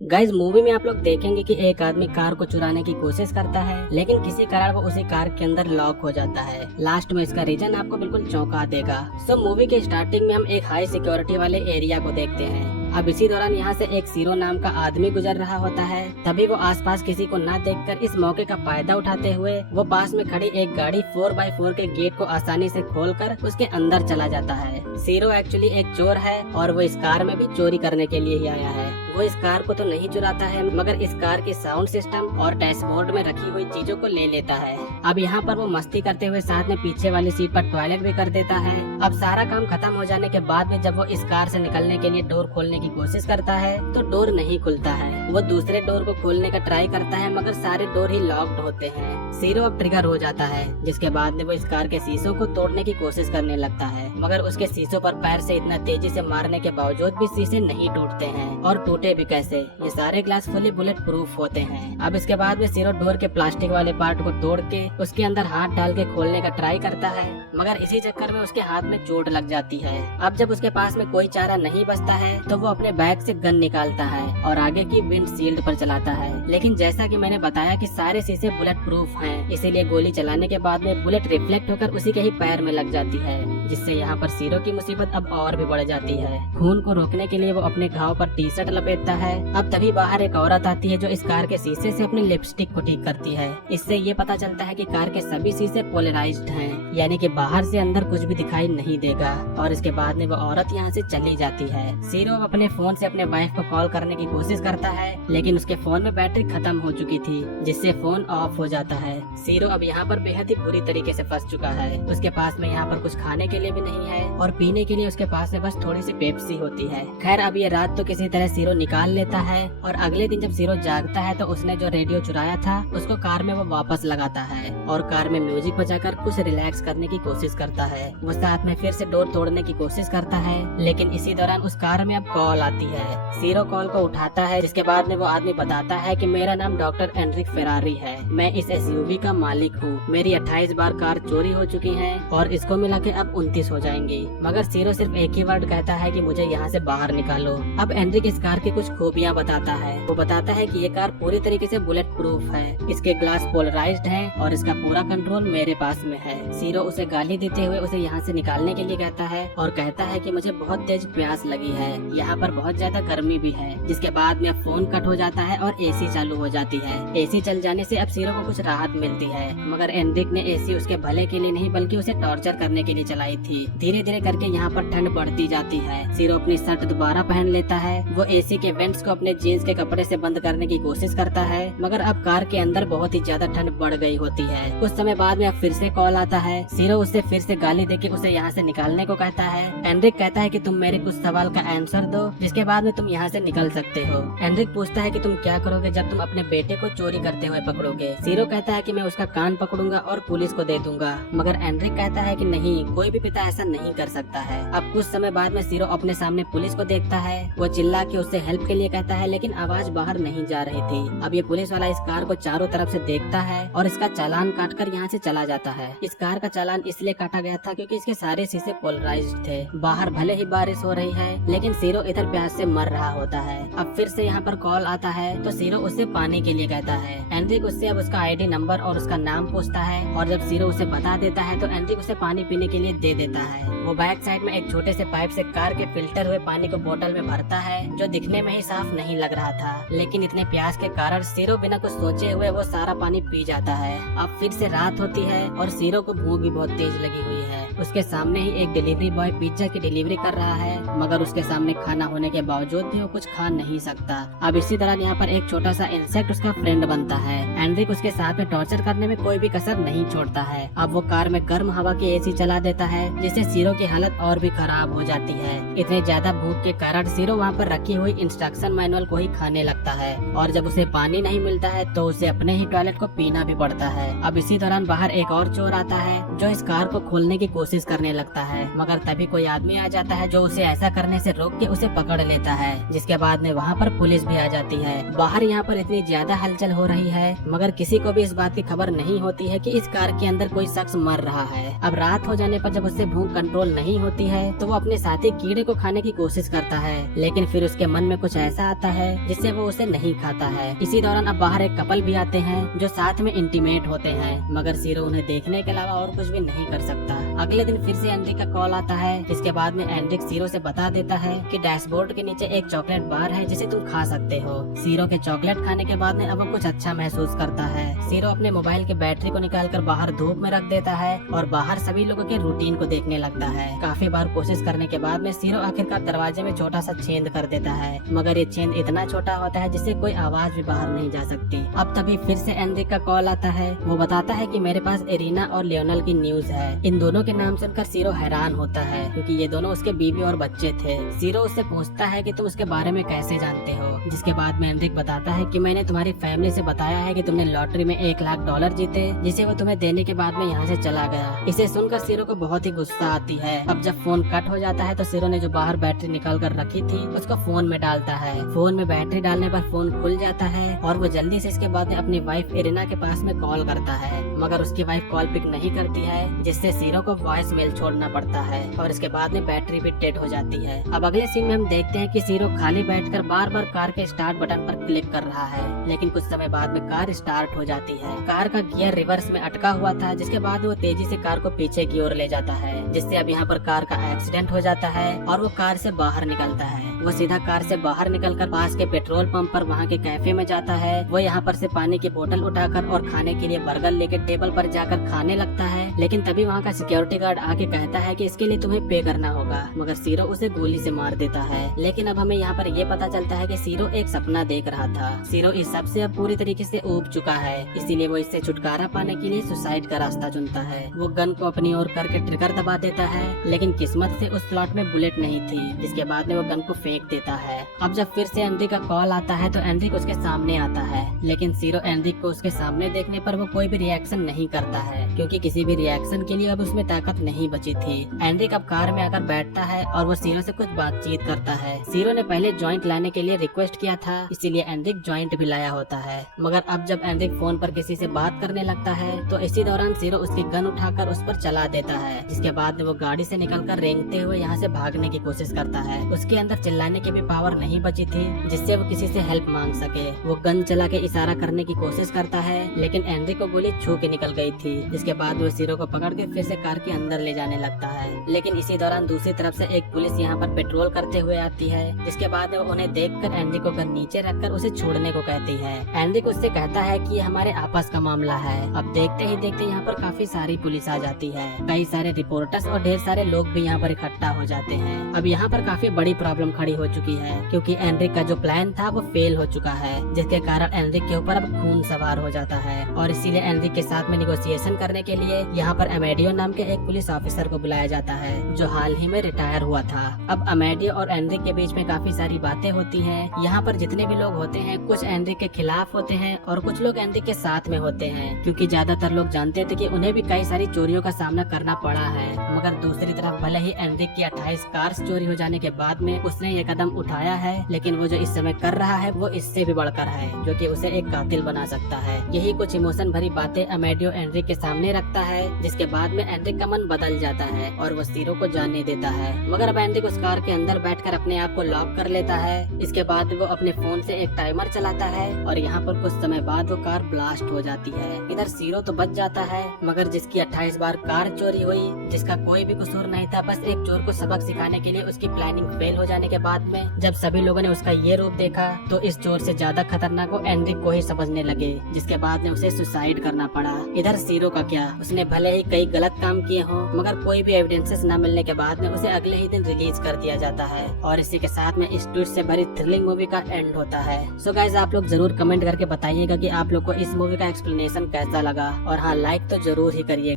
Guys movie में आप लोग देखेंगे कि एक आदमी कार को चुराने की कोशिश करता है, लेकिन किसी कारण वो उसी कार के अंदर लॉक हो जाता है। लास्ट में इसका रीजन आपको बिल्कुल चौंका देगा। सो मूवी के स्टार्टिंग में हम एक हाई सिक्योरिटी वाले एरिया को देखते हैं। अब इसी दौरान यहाँ से एक सीरो नाम का आदमी गुजर रहा होता है। तभी वो आसपास किसी को न देखकर इस मौके का फायदा उठाते हुए वो पास में खड़ी एक गाड़ी 4x4 के गेट को आसानी से खोलकर उसके अंदर चला जाता है। सीरो एक्चुअली एक चोर है और वो इस कार में भी चोरी करने के लिए ही आया है। वो इस कार को तो नहीं चुराता है, मगर इस कार के साउंड सिस्टम और डैशबोर्ड में रखी हुई चीजों को ले लेता है। अब यहाँ पर वो मस्ती करते हुए साथ में पीछे वाली सीट पर टॉयलेट भी कर देता है। अब सारा काम खत्म हो जाने के बाद में जब वो इस कार से निकलने के लिए डोर खोलने की कोशिश करता है तो डोर नहीं खुलता है। वो दूसरे डोर को खोलने का ट्राई करता है, मगर सारे डोर ही लॉक्ड होते हैं। सीरो अब ट्रिगर हो जाता है, जिसके बाद में वो इस कार के शीशों को तोड़ने की कोशिश करने लगता है, मगर उसके शीशों पर पैर से इतना तेजी से मारने के बावजूद भी शीशे नहीं टूटते हैं। और टूटे भी कैसे, ये सारे ग्लास फुली बुलेट प्रूफ होते हैं। अब इसके बाद में सीरो डोर के प्लास्टिक वाले पार्ट को तोड़ के उसके अंदर हाथ डाल के खोलने का ट्राई करता है, मगर इसी चक्कर में उसके हाथ में चोट लग जाती है। अब जब उसके पास में कोई चारा नहीं बचता है तो वो अपने बैग से गन निकालता है और आगे की विंडशील्ड पर चलाता है। लेकिन जैसा कि मैंने बताया कि सारे शीशे बुलेट प्रूफ हैं, इसीलिए गोली चलाने के बाद में बुलेट रिफ्लेक्ट होकर उसी के ही पैर में लग जाती है, जिससे यहाँ पर सीरो की मुसीबत अब और भी बढ़ जाती है। खून को रोकने के लिए वो अपने घाव पर टी शर्ट लपेटता है। अब तभी बाहर एक औरत आती है जो इस कार के शीशे से अपनी लिपस्टिक को ठीक करती है। इससे ये पता चलता है कि कार के सभी शीशे पोलराइज्ड हैं, यानी कि बाहर से अंदर कुछ भी दिखाई नहीं देगा। और इसके बाद में वो औरत यहाँ से चली जाती है। सीरो अपने फोन से अपने वाइफ को कॉल करने की कोशिश करता है, लेकिन उसके फोन में बैटरी खत्म हो चुकी थी, जिससे फोन ऑफ हो जाता है। सीरो अब यहाँ पर बेहद ही बुरी तरीके से फंस चुका है। उसके पास में यहाँ पर कुछ खाने के लिए भी नहीं है और पीने के लिए उसके पास में बस थोड़ी सी पेप्सी होती है। खैर अब ये रात तो किसी तरह सीरो निकाल लेता है और अगले दिन जब सीरो जागता है तो उसने जो रेडियो चुराया था उसको कार में वो वापस लगाता है और कार में म्यूजिक बजाकर कुछ रिलैक्स करने की कोशिश करता है। वो साथ में फिर से डोर तोड़ने की कोशिश करता है, लेकिन इसी दौरान उस कार में अब कॉल आती है। सीरो कॉल को उठाता है, जिसके बाद में वो आदमी बताता है कि मेरा नाम डॉक्टर एनरिक फेरारी है, मैं इस एसयूवी का मालिक हूँ। मेरी 28 बार कार चोरी हो चुकी है और इसको मिला के अब 29 हो जाएंगी। मगर सीरो सिर्फ एक ही वर्ड कहता है कि मुझे यहाँ से बाहर निकालो। अब एनरिक इस कार की कुछ खूबियाँ बताता है। वो बताता है कि ये कार पूरी तरीके से बुलेट प्रूफ है, इसके ग्लास पोलराइज्ड है और इसका पूरा कंट्रोल मेरे पास में है। सीरो उसे गाली देते हुए उसे यहाँ से निकालने के लिए कहता है और कहता है कि मुझे बहुत तेज प्यास लगी है, यहाँ पर बहुत ज्यादा गर्मी भी है। जिसके बाद में अब फोन कट हो जाता है और एसी चालू हो जाती है। एसी चल जाने से अब सीरो को कुछ राहत मिलती है, मगर एनरिक ने एसी उसके भले के लिए नहीं बल्कि उसे टॉर्चर करने के लिए चलाई थी। धीरे धीरे करके यहाँ पर ठंड बढ़ती जाती है। सीरो अपनी शर्ट दोबारा पहन लेता है। वो एसी के वेंट्स को अपने जीन्स के कपड़े से बंद करने की कोशिश करता है, मगर अब कार के अंदर बहुत ही ज्यादा ठंड बढ़ गई होती है। कुछ समय बाद में अब फिर से कॉल आता है। सीरो उससे फिर से गाली देके उसे यहाँ से निकालने को कहता है। एनरिक कहता है कि तुम मेरे कुछ सवाल का आंसर दो, जिसके बाद में तुम यहाँ से निकल सकते हो। एनरिक पूछता है कि तुम क्या करोगे जब तुम अपने बेटे को चोरी करते हुए पकड़ोगे। सीरो कहता है कि मैं उसका कान पकड़ूंगा और पुलिस को दे दूंगा, मगर एनरिक कहता है कि नहीं, कोई भी पिता ऐसा नहीं कर सकता है। अब कुछ समय बाद में सीरो अपने सामने पुलिस को देखता है। वो चिल्ला के उससे हेल्प के लिए कहता है, लेकिन आवाज बाहर नहीं जा रही थी। अब ये पुलिस वाला इस कार को चारों तरफ से देखता है और इसका चालान काटकर यहाँ से चला जाता है। इस कार का चालान इसलिए काटा गया था क्योंकि इसके सारे शीशे पोलराइज्ड थे। बाहर भले ही बारिश हो रही है, लेकिन सीरो इधर प्यास से मर रहा होता है। अब फिर से यहाँ पर कॉल आता है तो सीरो उससे पानी के लिए कहता है। एनरिक उससे अब उसका आईडी नंबर और उसका नाम पूछता है और जब सीरो उसे बता देता है तो एनरिक उसे पानी पीने के लिए दे देता है। वो बैक साइड में एक छोटे से पाइप से कार के फिल्टर हुए पानी को बोतल में भरता है, जो दिखने में ही साफ नहीं लग रहा था, लेकिन इतने प्यास के कारण सीरो बिना कुछ सोचे हुए वो सारा पानी पी जाता है। अब फिर से रात होती है और सीरो को भूख भी बहुत तेज लगी हुई है। उसके सामने ही एक डिलीवरी बॉय पिज्जा की डिलीवरी कर रहा है, मगर उसके सामने खाना होने के बावजूद भी वो कुछ खा नहीं सकता। अब इसी दौरान यहाँ पर एक छोटा सा इंसेक्ट उसका फ्रेंड बनता है। एनरिक उसके साथ में टॉर्चर करने में कोई भी कसर नहीं छोड़ता है। अब वो कार में गर्म हवा की एसी चला देता है, जिससे सीरो की हालत और भी खराब हो जाती है। इतने ज्यादा भूख के कारण सीरो वहाँ पर रखी हुई इंस्ट्रक्शन मैनुअल को ही खाने लगता है और जब उसे पानी नहीं मिलता है तो उसे अपने ही टॉयलेट को पीना भी पड़ता है। अब इसी दौरान बाहर एक और चोर आता है जो इस कार को खोलने की कोशिश करने लगता है, मगर तभी कोई आदमी आ जाता है जो उसे ऐसा करने से रोक के उसे पकड़ लेता है। जिसके बाद में वहाँ पर पुलिस भी आ जाती है। बाहर यहाँ पर इतनी ज्यादा हलचल हो रही है, मगर किसी को भी इस बात की खबर नहीं होती है कि इस कार के अंदर कोई शख्स मर रहा है। अब रात हो जाने पर जब उसे भूख भूख कंट्रोल नहीं होती है तो वो अपने साथी कीड़े को खाने की कोशिश करता है, लेकिन फिर उसके मन में कुछ ऐसा आता है जिससे वो उसे नहीं खाता है। इसी दौरान अब बाहर एक कपल भी आते हैं जो साथ में इंटीमेट होते हैं, मगर सीरो उन्हें देखने के अलावा और कुछ भी नहीं कर सकता। अगले दिन फिर से एंड्रिक का कॉल आता है, जिसके बाद में एंड्रिक सीरो से बता देता है कि डैशबोर्ड के नीचे एक चॉकलेट बार है जिसे तुम खा सकते हो। सीरो के चॉकलेट खाने के बाद में अब वो कुछ अच्छा महसूस करता है। सीरो अपने मोबाइल के बैटरी को निकालकर बाहर धूप में रख देता है और बाहर सभी लोगों के रूटीन को देखने लगता है। काफी बार कोशिश करने के बाद में सीरो आखिरकार दरवाजे में छोटा सा छेद कर देता है, मगर ये छेद इतना छोटा होता है जिससे कोई आवाज भी बाहर नहीं जा सकती। अब तभी फिर से एंड्रिक का कॉल आता है। वो बताता है कि मेरे पास एरिना और लियोनल की न्यूज है। इन दोनों के नाम सुनकर सीरो हैरान होता है, क्योंकि ये दोनों उसके बीवी और बच्चे थे। सीरो उससे पूछता है कि तुम उसके बारे में कैसे जानते हो, जिसके बाद में एंड्रिक बताता है कि मैंने तुम्हारी फैमिली से बताया है कि तुमने लॉटरी में $1,00,000 जीते, जिसे वो तुम्हें देने के बाद में यहाँ से चला गया। इसे सुनकर सीरो को बहुत ही गुस्सा आती है। अब जब फोन कट हो जाता है तो सीरो ने जो बाहर बैटरी निकाल कर रखी थी उसको फोन में डालता है। फोन में बैटरी डालने पर फोन खुल जाता है और वो जल्दी से इसके बाद में अपनी वाइफ एरिना के पास में कॉल करता है, मगर उसकी वाइफ कॉल पिक नहीं करती है, जिससे सीरो को वॉइस मेल छोड़ना पड़ता है और इसके बाद में बैटरी भी डेड हो जाती है। अब अगले सीन में हम देखते हैं कि सीरो खाली बैठकर बार बार कार के स्टार्ट बटन पर क्लिक कर रहा है, लेकिन कुछ समय बाद में कार स्टार्ट हो जाती है। कार का गियर रिवर्स में अटका हुआ था, जिसके बाद वो तेजी से कार को पीछे की ओर ले जाता है, जिससे अब यहाँ पर कार का एक्सीडेंट हो जाता है और वो कार से बाहर निकलता है। वो सीधा कार से बाहर निकलकर पास के पेट्रोल पंप पर वहाँ के कैफे में जाता है। वो यहाँ पर से पानी की बोतल उठाकर और खाने के लिए बर्गर लेकर टेबल पर जाकर खाने लगता है, लेकिन तभी वहाँ का सिक्योरिटी गार्ड आके कहता है कि इसके लिए तुम्हें पे करना होगा, मगर सीरो उसे गोली से मार देता है। लेकिन अब हमें यहाँ पर ये पता चलता है कि सीरो एक सपना देख रहा था। सीरो इस सब से अब पूरी तरीके से ऊब चुका है, इसीलिए वो इससे छुटकारा पाने के लिए सुसाइड का रास्ता चुनता है। वो गन को अपनी ओर करके ट्रिगर दबा देता है, लेकिन किस्मत से उस स्लॉट में बुलेट नहीं थी, जिसके बाद में वो गन को फेंक देता है। अब जब फिर से एंड्रिक का कॉल आता है तो एंड्रिक उसके सामने आता है, लेकिन सीरो एंड्रिक को उसके सामने देखने पर वो कोई भी रिएक्शन नहीं करता है, क्योंकि किसी भी रिएक्शन के लिए अब उसमें ताकत नहीं बची थी। एंड्रिक अब कार में आकर बैठता है और वो सीरो से कुछ बातचीत करता है। सीरो ने पहले जॉइंट लाने के लिए रिक्वेस्ट किया था, इसीलिए एंड्रिक जॉइंट भी लाया होता है, मगर अब जब एंड्रिक फोन पर किसी से बात करने लगता है तो इसी दौरान सीरो उसकी गन उठाकर उस पर चला देता है, जिसके बाद में वो गाड़ी से निकलकर रेंगते हुए यहाँ से भागने की कोशिश करता है। उसके अंदर चिल्लाने की भी पावर नहीं बची थी जिससे वो किसी से हेल्प मांग सके। वो गन चला के इशारा करने की कोशिश करता है, लेकिन एंड्रिक को गोली छू के निकल गई थी, जिसके बाद वो सीरो को पकड़ के फिर से कार के अंदर ले जाने लगता है। लेकिन इसी दौरान दूसरी तरफ से एक पुलिस यहाँ पर पेट्रोल करते हुए आती है, जिसके बाद वो उन्हें देखकर एंड्रिक को गन नीचे रखकर उसे छोड़ने को कहती है। एंड्रिक उससे कहता है कि ये हमारे आपस का मामला है। अब देखते ही देखते यहाँ पर काफी सारी पुलिस आ जाती है, कई सारे रिपोर्टर्स और ढेर सारे लोग भी यहाँ पर इकट्ठा हो जाते हैं। अब यहाँ पर काफी बड़ी प्रॉब्लम खड़ी हो चुकी है, क्योंकि एंड्रिक का जो प्लान था वो फेल हो चुका है, जिसके कारण एंड्रिक के ऊपर अब खून सवार हो जाता है और इसीलिए एंड्रिक के साथ में निगोशिएशन करने के लिए यहाँ पर अमेडियो नाम के एक पुलिस ऑफिसर को बुलाया जाता है, जो हाल ही में रिटायर हुआ था। अब अमेडियो और एंड्रिक के बीच में काफी सारी बातें होती हैं। यहाँ पर जितने भी लोग होते हैं कुछ एंड्रिक के खिलाफ होते हैं और कुछ लोग एंड्रिक के साथ में होते हैं, क्योंकि ज्यादातर लोग जानते थे कि उन्हें भी कई सारी चोरियों का सामना करना पड़ा है। मगर दूसरी तरफ भले ही एंड्रिक की 28 कार्स चोरी हो जाने के बाद में उसने ये कदम उठाया है, लेकिन वो जो इस समय कर रहा है वो इससे भी बढ़कर है, जो कि उसे एक कातिल बना सकता है। यही कुछ इमोशन भरी बातें अमेडियो एंड्रिक के सामने रखता है, जिसके बाद में एंड्रिक का मन बदल जाता है और वो सीरो को जाने देता है। मगर अब एंड्रिक उस कार के अंदर बैठकर अपने आप को लॉक कर लेता है। इसके बाद वो अपने फोन से एक टाइमर चलाता है और यहाँ पर कुछ समय बाद वो कार ब्लास्ट हो जाती है। इधर सीरो तो बच जाता है, मगर जिसकी 28 बार कार चोरी हुई, जिसका कोई भी कसूर नहीं था, बस एक चोर को सबक सिखाने के लिए उसकी प्लानिंग फेल हो जाने के बाद में जब सभी लोगों ने उसका ये रूप देखा तो इस चोर से ज्यादा खतरनाक वो एंड्रिक को ही समझने लगे, जिसके बाद में उसे सुसाइड करना पड़ा। इधर सीरो का क्या, उसने भले ही कई गलत काम किए हों, मगर कोई भी एविडेंसेस न मिलने के बाद में उसे अगले ही दिन रिलीज कर दिया जाता है और इसी के साथ में इस ट्विस्ट से भरी थ्रिलिंग मूवी का एंड होता है। सो गाइस, आप लोग जरूर कमेंट करके बताइएगा कि आप लोग को इस मूवी का एक्सप्लेनेशन कैसा लगा, और हाँ, लाइक तो जरूर ही करिए।